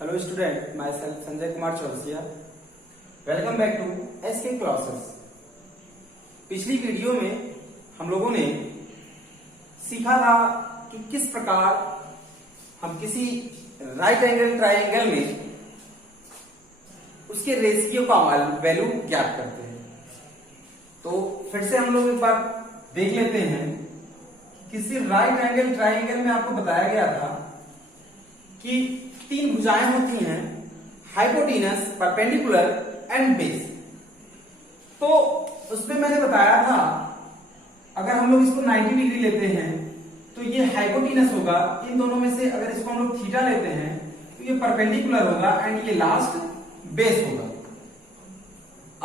Hello student, myself Sanjay Kumar Chaursia. Welcome back to SK Classes. पिछली video में हम लोगों ने सीखा था कि किस प्रकार हम किसी राइट एंगल ट्रायंगल में उसके रेशियो का वैल्यू ज्ञात करते हैं। तो फिर से हम लोग एक बार देख लेते हैं। किसी राइट एंगल ट्रायंगल में आपको बताया गया था कि तीन भुजाएं होती हैं, हाइपोटेनस, परपेंडिकुलर एंड बेस। तो उसमें मैंने बताया था अगर हम लोग इसको 90 डिग्री लेते हैं तो ये हाइपोटेनस होगा। इन दोनों में से अगर इसको हम लोग थीटा लेते हैं तो ये परपेंडिकुलर होगा एंड ये लास्ट बेस होगा।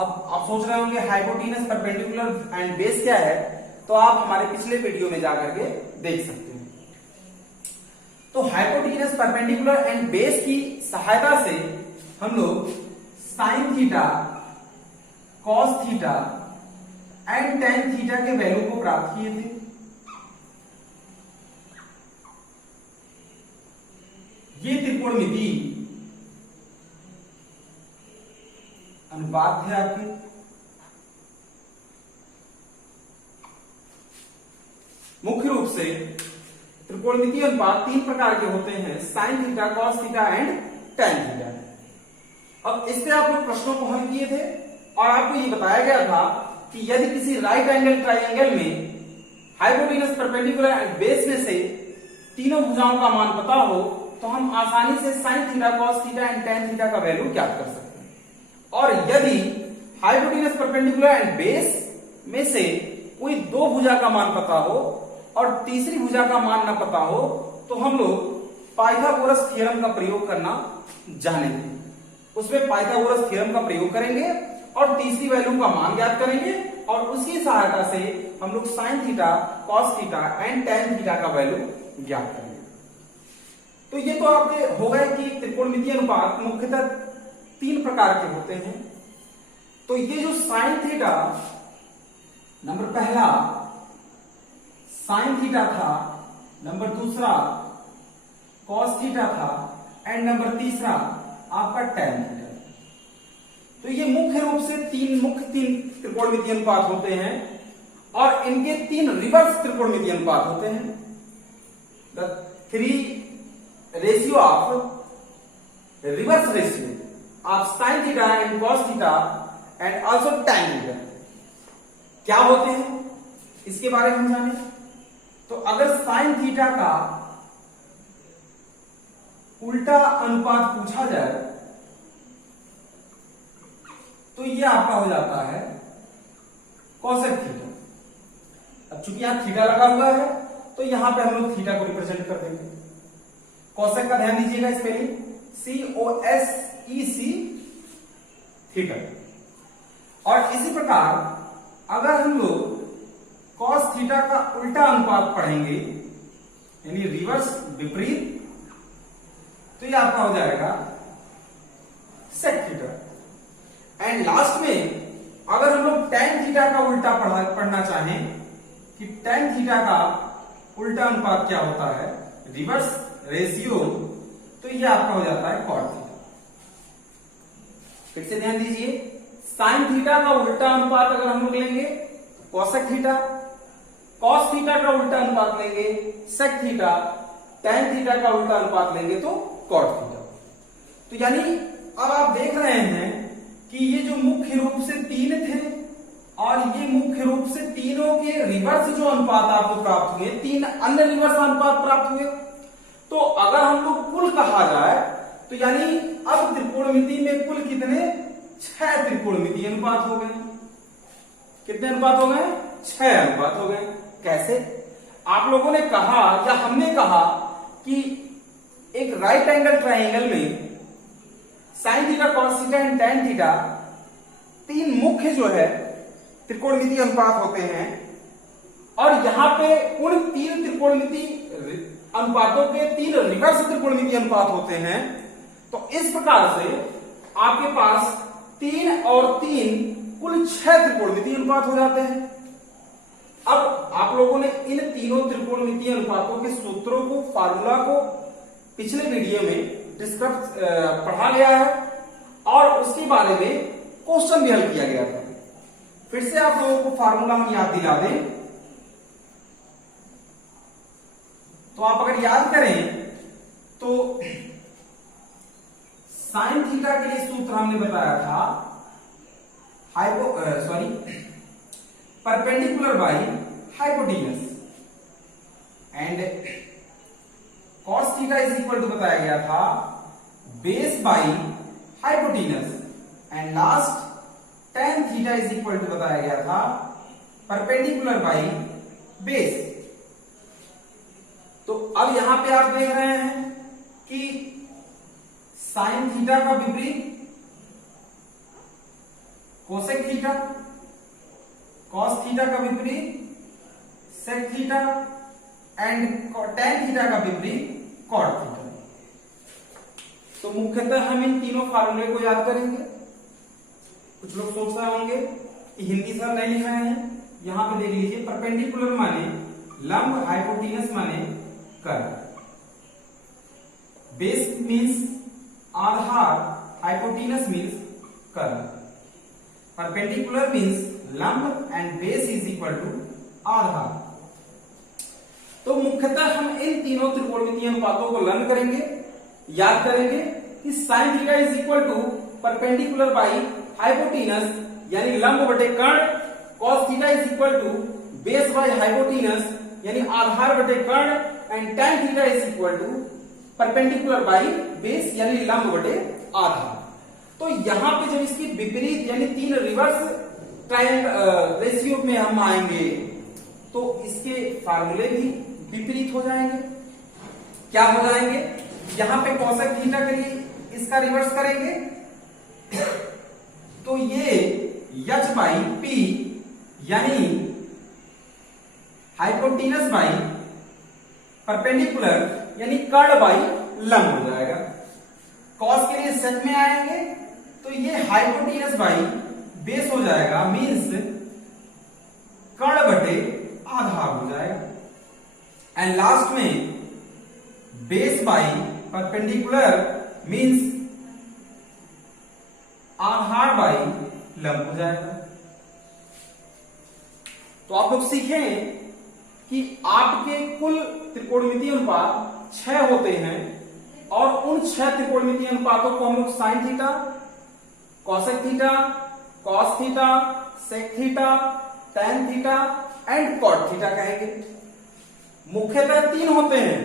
अब आप सोच रहे होंगे हाइपोटेनस, परपेंडिकुलर एंड बेस क्या है, तो आप हमारे पिछले वीडियो में जाकर के देख सकते हैं। तो हाइपोटेनस, परपेंडिकुलर एंड बेस की सहायता से हम लोग sine theta, cos theta and tan theta के वैल्यू को प्राप्त किए थे। ये त्रिकोणमिति अनुपात है आपके। मुख्य रूप से त्रिकोणमितीय अनुपात तीन प्रकार के होते हैं, sign theta, cos theta and tan theta. अब इससे आप लोग प्रश्नों को हल किए थे और आपको ये बताया गया था कि यदि किसी राइट एंगल ट्रायंगल में हाइपोटेनस, परपेंडिकुलर एंड बेस में से तीनों भुजाओं का मान पता हो तो हम आसानी से sign theta, cos theta and tan theta का वैल्यू ज्ञात कर सकते हैं। और यदि हाइपोटेनस, परपेंडिकुलर एंड बेस में से कोई दो भुजा का मान पता हो और तीसरी भुजा का मान न पता हो तो हम लोग पाइथागोरस थ्योरम का प्रयोग करना जानेंगे। उसमें पाइथागोरस थ्योरम का प्रयोग करेंगे और तीसरी वैल्यू का मान ज्ञात करेंगे और उसकी सहायता से हम लोग sine theta, cos theta and tan theta का वैल्यू ज्ञात करेंगे। तो ये तो आपके हो गए कि त्रिकोणमितीय अनुपात मुख्यतः तीन प्रकार के होते हैं। तो ये जो साइन थीटा, नंबर पहला साइन थीटा था, नंबर दूसरा कॉस थीटा था एंड नंबर तीसरा आपका टेन थीटा। तो ये मुख्य रूप से तीन त्रिकोणमितीय अनुपात होते हैं और इनके तीन रिवर्स त्रिकोणमितीय अनुपात होते हैं। The three ratio of reverse ratio of sine theta and cos theta and also tan theta क्या होते हैं, इसके बारे में हम जाने। तो अगर साइन थीटा का उल्टा अनुपात पूछा जाए तो ये आपका हो जाता है कोसेक थीटा। अब चूंकि यहां थीटा लगा हुआ है तो यहां पे हम लोग थीटा को रिप्रेजेंट कर देंगे। कोसेक का ध्यान दीजिएगा, स्पेलिंग COSEC थीटा। और इसी प्रकार अगर हम लोग कॉस थीटा का उल्टा अनुपात पढ़ेंगे यानी रिवर्स, विपरीत, तो ये आपका हो जाएगा सेक थीटा। एंड लास्ट में अगर हम लोग टेन थीटा का उल्टा पढ़ना चाहें कि टेन थीटा का उल्टा अनुपात क्या होता है, रिवर्स रेशियो, तो ये आपका हो जाता है कॉट थीटा। फिर से ध्यान दीजिए, साइन थीटा का उल्टा अनुपात अगर हम लोग लेंगे तो कोसेक थीटा, कॉस थीटा का उल्टा अनुपात लेंगे सेक थीटा, टेन थीटा का उल्टा अनुपात लेंगे तो कॉट थीटा। तो यानी अब आप देख रहे हैं कि ये जो मुख्य रूप से तीन थे और ये मुख्य रूप से तीनों के रिवर्स जो अनुपात आपको प्राप्त हुए, तीन अन्य रिवर्स अनुपात प्राप्त हुए। तो अगर हम लोग कुल कहा जाए तो यानी अब त्रिकोणमिति में कुल कितने, 6 त्रिकोणमितीय अनुपात हो गए। कितने अनुपात हो गए? 6 अनुपात हो गए। कैसे? आप लोगों ने कहा या हमने कहा कि एक राइट एंगल ट्रायंगल में sign theta, cos theta and tan theta तीन मुख्य जो है त्रिकोणमितीय अनुपात होते हैं और यहां पे उन तीन त्रिकोणमितीय अनुपातों के तीन रिवर्स त्रिकोणमितीय अनुपात होते हैं। तो इस प्रकार से आपके पास 3 और 3 कुल 6 त्रिकोणमितीय अनुपात हो जाते हैं। अब आप लोगों ने इन तीनों त्रिकोणमितीय अनुपातों के सूत्रों को, फार्मूला को पिछले वीडियो में डिस्कस पढ़ा गया है और उसके बारे में क्वेश्चन भी हल किया गया था। फिर से आप लोगों को फार्मूला हम याद दिला दें, तो आप अगर याद करें तो साइन थीटा के लिए सूत्र हमने बताया था perpendicular by hypotenuse, and cos theta is equal to बताया गया था base by hypotenuse, and last tan theta is equal to बताया गया था परपेंडिकुलर बाई बेस। तो अब यहां पे आप देख रहे हैं कि साइन थीटा का विपरीत कोसेक थीटा, कॉस थीटा का विपरीत sec theta, and tan theta का विपरीत कॉट थीटा। तो मुख्यतः हम इन तीनों फार्मूले को याद करेंगे। कुछ लोग सोच रहे होंगे कि हिंदी सर नहीं लिख रहे हैं, यहां पे देख लीजिए, परपेंडिकुलर माने लंब, हाइपोटेन्यूज माने कर्व, बेस मींस आधार, हाइपोटेन्यूज मींस कर्व, परपेंडिकुलर मींस लंब and base is equal to आधार। तो मुख्यतः हम इन तीनों त्रिकोणमितीय अनुपातों को लर्न करेंगे, याद करेंगे कि sine theta is equal to perpendicular by hypotenuse यानी लंब बटे कर्ण, cos theta is equal to base by hypotenuse यानी आधार बटे कर्ण, and tan theta is equal to perpendicular by base यानी लंब बटे आधार। तो यहां पे जब इसकी विपरीत यानी तीन रिवर्स ट्रायंगल रेशियो में हम आएंगे तो इसके फार्मूले भी विपरीत हो जाएंगे। क्या हो जाएंगे? यहां पे कोसेक थीटा के लिए इसका रिवर्स करेंगे तो ये h बाई पी यानी हाइपोटेन्यूज बाई परपेंडिकुलर यानी कर्ण बाई लंब हो जाएगा। कॉस के लिए सेक में आएंगे तो ये हाइपोटेन्यूज बाई बेस हो जाएगा, मींस कर्ण बटे आधार हो जाएगा, एंड लास्ट में base by perpendicular means Aadhaar by लंब हो जाएगा। तो आप लोग सीखें कि आपके कुल त्रिकोणमितीय अनुपात 6 होते हैं और उन 6 त्रिकोणमितीय अनुपातों को हम लोग sine theta, cosec theta, cos theta, sec theta, tan theta and cot theta कहेंगे। मुख्यतः 3 होते हैं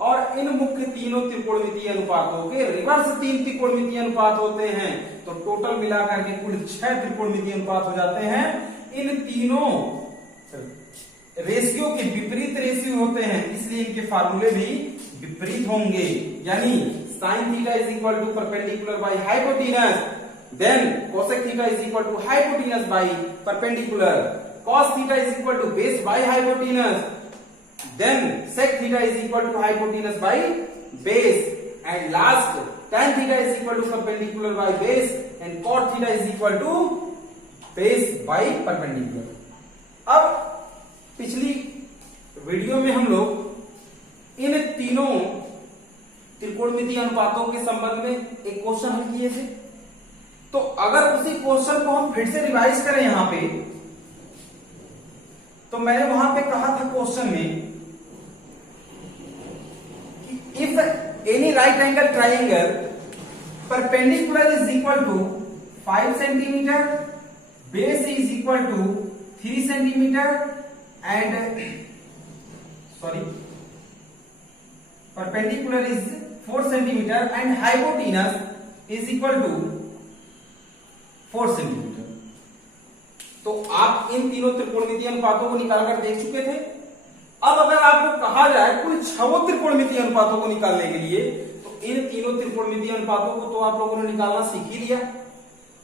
और इन मुख्य तीनों त्रिकोणमितीय अनुपातों के रिवर्स 3 त्रिकोणमितीय अनुपात होते हैं, तो टोटल मिलाकर के कुल 6 त्रिकोणमितीय अनुपात हो जाते हैं। इन तीनों रेशियो के विपरीत रेशियो होते हैं, इसलिए इनके फार्मूले भी विपरीत होंगे, यानी sine theta is equal to perpendicular by hypotenuse, then cosec theta is equal to hypotenuse by perpendicular, cos theta is equal to base by hypotenuse, then sec theta is equal to hypotenuse by base, and last tan theta is equal to perpendicular by base, and cot theta is equal to base by perpendicular। अब पिछली video में हम लोग इन तीनों त्रिकोणमितीय अनुपातों के संबंध में एक क्वेश्चन हल किए थे। तो अगर उसी क्वेश्चन को हम फिर से रिवाइज करें यहां पे, तो मैंने वहां पे कहा था क्वेश्चन में कि if any right angle triangle perpendicular is equal to 5 centimetre, base is equal to 3 centimetre and perpendicular is 4 centimetre and hypotenuse is equal to 4 centimetre. तो आप इन तीनों त्रिकोणमितीय अनुपातों को निकालकर देख चुके थे। अब अगर आपको कहा जाए कुल 6 त्रिकोणमितीय अनुपातों को निकालने के लिए, तो इन तीनों त्रिकोणमितीय अनुपातों को तो आप लोगों ने निकालना सीख ही लिया।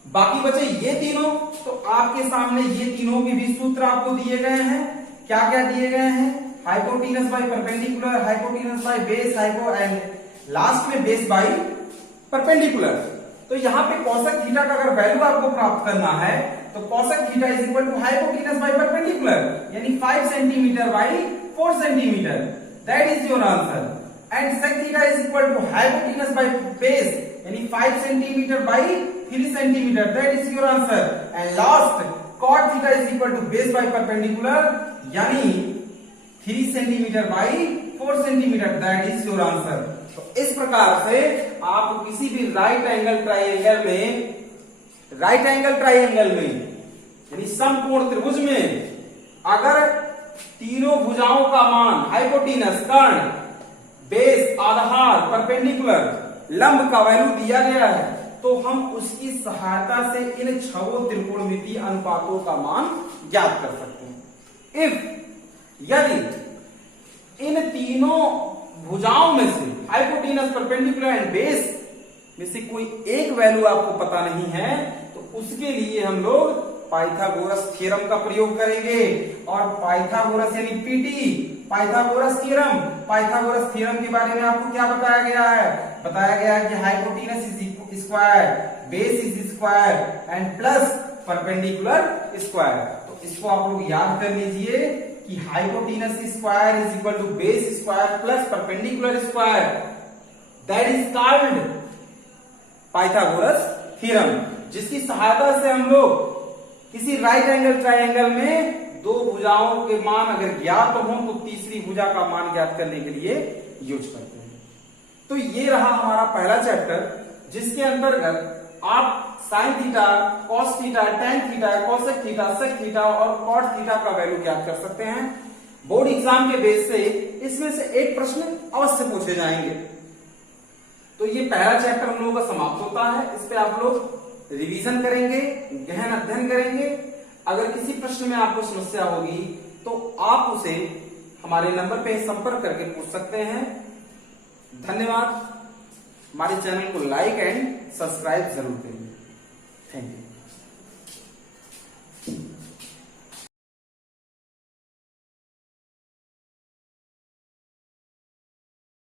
बाकी बचे ये तीनों, तो आपके सामने ये तीनों के भी सूत्र आपको दिए गए हैं। क्या क्या दिए गए हैं? Hypotenuse by perpendicular, hypotenuse by base, hypo and last में बेस बाई परपेंडिकुलर। तो यहाँ पे कोसेक थीटा का अगर वैल्यू आपको प्राप्त करना है तो cosec theta is equal to hypotenuse by perpendicular यानी 5 centimetre by 4 centimetre, that is your answer. And sec theta is equal to hypotenuse by base यानी 5 centimetre by 3 centimetre, that is your answer. And last cot theta is equal to base by perpendicular यानी 3 centimetre by 4 centimetre, that is your answer. तो इस प्रकार से आप किसी भी right angle triangle में यानी समकोण त्रिभुज में अगर तीनों भुजाओं का मान हाइपोटेनस, कर्ण, बेस, आधार, परपेंडिकुलर, लंब का वैल्यू दिया गया है तो हम उसकी सहायता से इन छहों त्रिकोणमितीय अनुपातों का मान ज्ञात कर सकते हैं। यदि इन तीनों भुजाओं में से हाइपोटेनस, परपेंडिकुलर एंड बेस में से कोई एक वैल्यू आपको पता नहीं है तो उसके लिए हम लोग पाइथागोरस थ्योरम का प्रयोग करेंगे। और पाइथागोरस यानी पीटी, पाइथागोरस थ्योरम के बारे में आपको क्या बताया गया है? बताया गया है कि hypotenuse is square, base is square and plus perpendicular square. तो इसको आप लोग याद कर लीजिए कि hypotenuse square is equal to base square plus perpendicular square, that is called Pythagoras theorem, जिसकी सहायता से हम लोग किसी राइट एंगल ट्राइंगल में दो भुजाओं के मान अगर ज्ञात हो तो तीसरी भुजा का मान ज्ञात करने के लिए यूज करते हैं। तो ये रहा हमारा पहला चैप्टर, जिसके अंतर्गत आप sine theta, cos theta, tan theta, cosec theta, sec theta और कॉट थीटा का वैल्यू ज्ञात कर सकते हैं। बोर्ड एग्जाम के बेस से इसमें से एक प्रश्न अवश्य पूछे जाएंगे। तो ये पहला चैप्टर हम लोगों का समाप्त होता है। इस पे आप लोग रिवीजन करेंगे, गहन अध्ययन करेंगे। अगर किसी प्रश्न में आपको समस्या होगी तो आप उसे हमारे नंबर पे संपर्क करके पूछ सकते हैं। धन्यवाद। हमारे चैनल को लाइक एंड सब्सक्राइब जरूर करिए। Thank you.